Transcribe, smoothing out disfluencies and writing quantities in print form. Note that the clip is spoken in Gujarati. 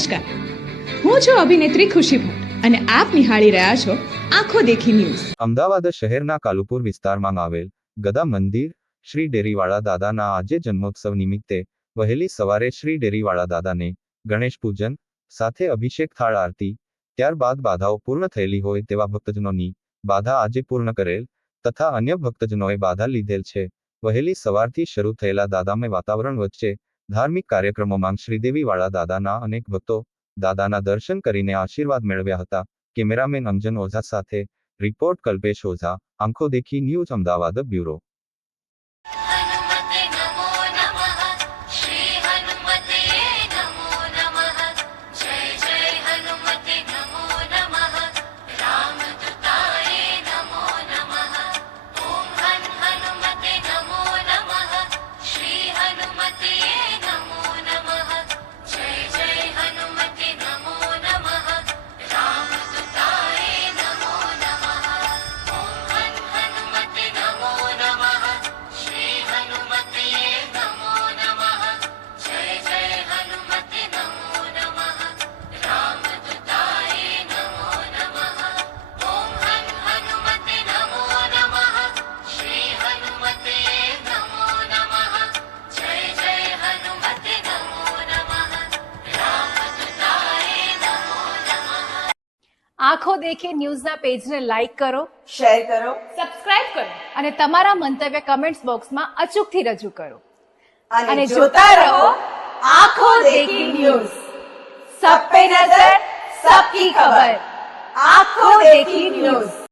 નમસ્કાર, હું છું અભિનેત્રી ખુશી ભટ્ટ અને આપ નિહાળી રહ્યા છો આંખો દેખી ન્યૂઝ। અમદાવાદ શહેરના કાલુપુર વિસ્તારમાં આવેલ ગદા મંદિર શ્રી ડેરીવાળા દાદાના આજે જન્મોત્સવ નિમિત્તે વહેલી સવારે શ્રી ડેરીવાળા દાદાને ગણેશ પૂજન સાથે અભિષેક થાળ આરતી ત્યારબાદ બાધાઓ પૂર્ણ થયેલી હોય તેવા ભક્તજનોની બાધા આજે પૂર્ણ કરેલ તથા અન્ય ભક્તજનોએ બાધા લીધેલ છે। વહેલી સવારથી શરૂ થયેલા દાદામય વાતાવરણ વચ્ચે ધાર્મિક કાર્યક્રમોમાં શ્રીદેવીવાળા દાદાના અનેક ભક્તો દાદાના દર્શન કરીને આશીર્વાદ મેળવ્યા હતા। કેમેરામેન અંજન ઓઝા સાથે રિપોર્ટ કલ્પેશ ઓઝા, આંખો દેખી ન્યૂઝ, અમદાવાદ બ્યુરો। આંખો દેખી ન્યૂઝના પેજને લાઈક કરો, શેર કરો, સબસ્ક્રાઇબ કરો અને તમારા મંતવ્ય કમેન્ટ્સ બોક્સમાં અચૂકથી રજૂ કરો અને જોતા રહો આંખો દેખી ન્યૂઝ। સબ પે નજર, સબકી ખબર, આંખો દેખી ન્યૂઝ।